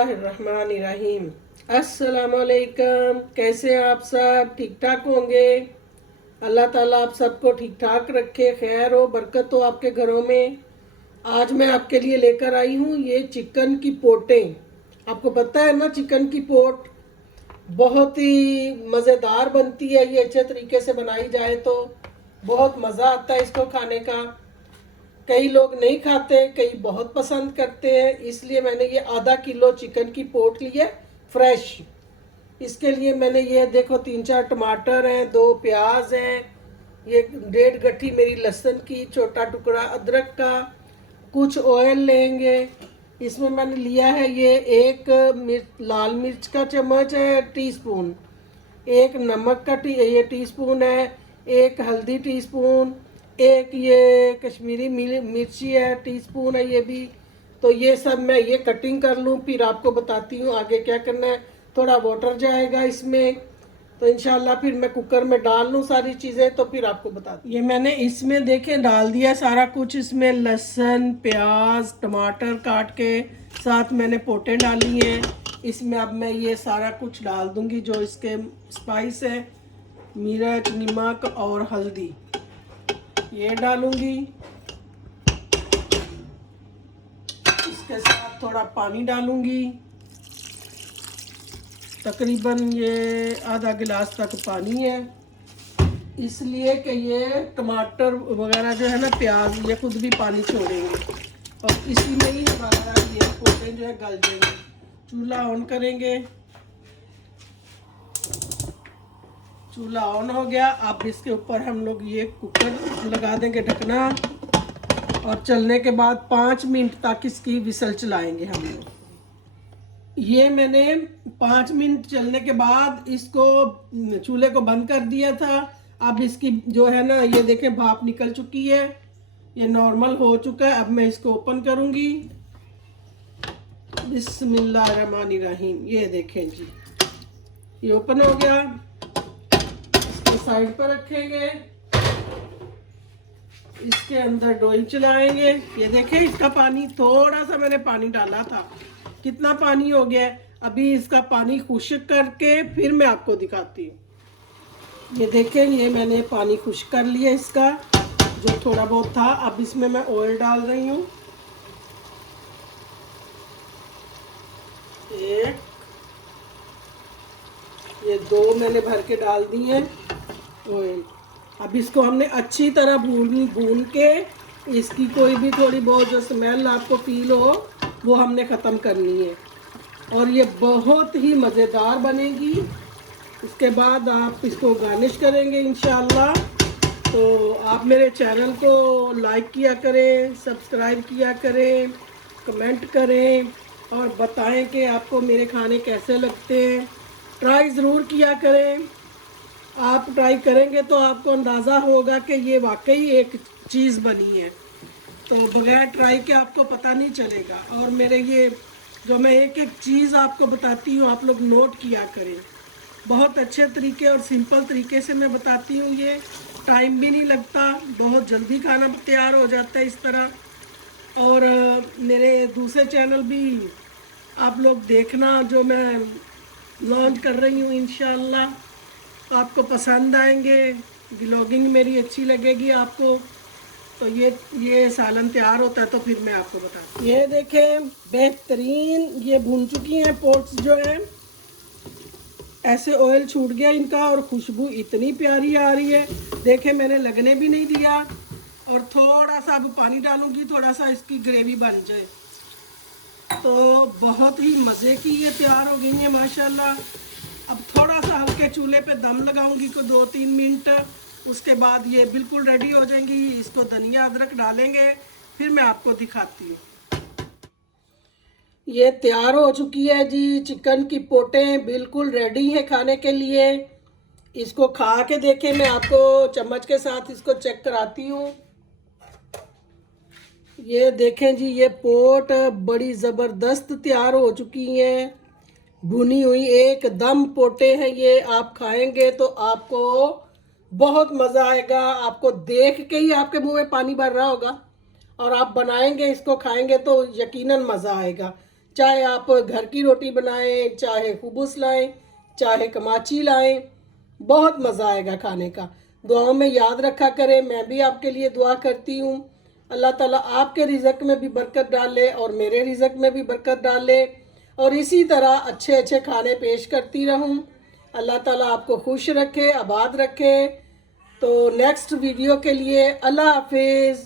बिस्मिल्लाहिर्रहमानिर्रहीम। अस्सलामुअलैकुम। कैसे हैं आप सब? ठीक ठाक होंगे। अल्लाह ताला आप सबको ठीक ठाक रखे, खैर हो बरकत हो आपके घरों में। आज मैं आपके लिए लेकर आई हूँ ये चिकन की पोटें। आपको पता है ना, चिकन की पोट बहुत ही मज़ेदार बनती है। ये अच्छे तरीके से बनाई जाए तो बहुत मज़ा आता है इसको खाने का। कई लोग नहीं खाते, कई बहुत पसंद करते हैं, इसलिए मैंने ये आधा किलो चिकन की पोट ली है फ्रेश। इसके लिए मैंने ये देखो 3-4 टमाटर हैं, 2 प्याज हैं, ये 1.5 गट्ठी मेरी लहसुन की, छोटा टुकड़ा अदरक का, कुछ ऑयल लेंगे। इसमें मैंने लिया है ये एक लाल मिर्च का चम्मच है, टीस्पून, एक नमक का ये टीस्पून है, एक हल्दी टीस्पून, एक ये कश्मीरी मिर्ची है टीस्पून है ये भी। तो ये सब मैं ये कटिंग कर लूँ, फिर आपको बताती हूँ आगे क्या करना है। थोड़ा वाटर जाएगा इसमें, तो इंशाल्लाह फिर मैं कुकर में डाल लूँ सारी चीज़ें, तो फिर आपको बताती हूँ। ये मैंने इसमें देखें डाल दिया सारा कुछ। इसमें लहसुन, प्याज, टमाटर काट के साथ मैंने पोटें डाली हैं। इसमें अब मैं ये सारा कुछ डाल दूंगी, जो इसके स्पाइस है, मिर्च, नमक और हल्दी, ये डालूंगी। इसके साथ थोड़ा पानी डालूंगी, तकरीबन ये आधा गिलास तक पानी है, इसलिए कि ये टमाटर वगैरह जो है ना, प्याज, ये खुद भी पानी छोड़ेंगे और इसी में ही हमारा ये पोटे जो है गल जाएंगे। चूल्हा ऑन करेंगे, चूल्हा ऑन हो गया। अब इसके ऊपर हम लोग ये कुकर लगा देंगे ढकना, और चलने के बाद 5 मिनट तक इसकी विसल चलाएंगे हम लोग। ये मैंने 5 मिनट चलने के बाद इसको चूल्हे को बंद कर दिया था। अब इसकी जो है ना, ये देखें भाप निकल चुकी है, ये नॉर्मल हो चुका है। अब मैं इसको ओपन करूंगी। बिस्मिल्लाहिर्रहमानिर्रहीम। ये देखें जी, ये ओपन हो गया। इसको साइड पर रखेंगे, इसके अंदर डोई चलाएंगे। ये देखें इसका पानी, थोड़ा सा मैंने पानी डाला था, कितना पानी हो गया है। अभी इसका पानी खुश्क करके फिर मैं आपको दिखाती हूँ। ये देखें, ये मैंने पानी खुश्क कर लिया इसका, जो थोड़ा बहुत था। अब इसमें मैं ऑयल डाल रही हूँ, एक, ये 2 मैंने भर के डाल दी है ऑयल। अब इसको हमने अच्छी तरह भून के इसकी कोई भी थोड़ी बहुत जो स्मेल आपको फील हो वो हमने ख़त्म करनी है, और ये बहुत ही मज़ेदार बनेगी। इसके बाद आप इसको गार्निश करेंगे इंशाल्लाह। तो आप मेरे चैनल को लाइक किया करें, सब्सक्राइब किया करें, कमेंट करें और बताएं कि आपको मेरे खाने कैसे लगते हैं। ट्राई ज़रूर किया करें। आप ट्राई करेंगे तो आपको अंदाज़ा होगा कि ये वाकई एक चीज़ बनी है, तो बगैर ट्राई के आपको पता नहीं चलेगा। और मेरे ये जो मैं एक एक चीज़ आपको बताती हूँ, आप लोग नोट किया करें। बहुत अच्छे तरीके और सिंपल तरीके से मैं बताती हूँ, ये टाइम भी नहीं लगता, बहुत जल्दी खाना तैयार हो जाता है इस तरह। और मेरे दूसरे चैनल भी आप लोग देखना, जो मैं लॉन्च कर रही हूँ इंशाल्लाह, तो आपको पसंद आएंगे, व्लॉगिंग मेरी अच्छी लगेगी आपको। तो ये सालन तैयार होता है तो फिर मैं आपको बताती हूँ। ये देखें बेहतरीन ये भून चुकी हैं पोट्स जो हैं, ऐसे ऑयल छूट गया इनका और खुशबू इतनी प्यारी आ रही है। देखें मैंने लगने भी नहीं दिया, और थोड़ा सा अब पानी डालूंगी, थोड़ा सा इसकी ग्रेवी बन जाए। तो बहुत ही मज़े की ये तैयार हो गई है माशाल्लाह। अब थोड़ा सा हल्के चूल्हे पे दम लगाऊंगी को 2-3 मिनट, उसके बाद ये बिल्कुल रेडी हो जाएंगी। इसको धनिया अदरक डालेंगे, फिर मैं आपको दिखाती हूँ। ये तैयार हो चुकी है जी, चिकन की पोटें बिल्कुल रेडी है खाने के लिए। इसको खा के देखें, मैं आपको चम्मच के साथ इसको चेक कराती हूँ। ये देखें जी, ये पोट बड़ी ज़बरदस्त तैयार हो चुकी हैं, भुनी हुई एकदम पोटे हैं ये। आप खाएंगे तो आपको बहुत मज़ा आएगा, आपको देख के ही आपके मुंह में पानी भर रहा होगा, और आप बनाएंगे इसको खाएंगे तो यकीनन मज़ा आएगा। चाहे आप घर की रोटी बनाएं, चाहे हुबुस लाएं, चाहे कमाची लाएं, बहुत मज़ा आएगा खाने का। दुआओं में याद रखा करें, मैं भी आपके लिए दुआ करती हूँ। अल्लाह ताला आपके रिज़्क़ में भी बरकत डाले और मेरे रिज़्क़ में भी बरकत डाले, और इसी तरह अच्छे अच्छे खाने पेश करती रहूँ। अल्लाह ताला आपको खुश रखे, आबाद रखे। तो नेक्स्ट वीडियो के लिए अल्लाह हाफिज़।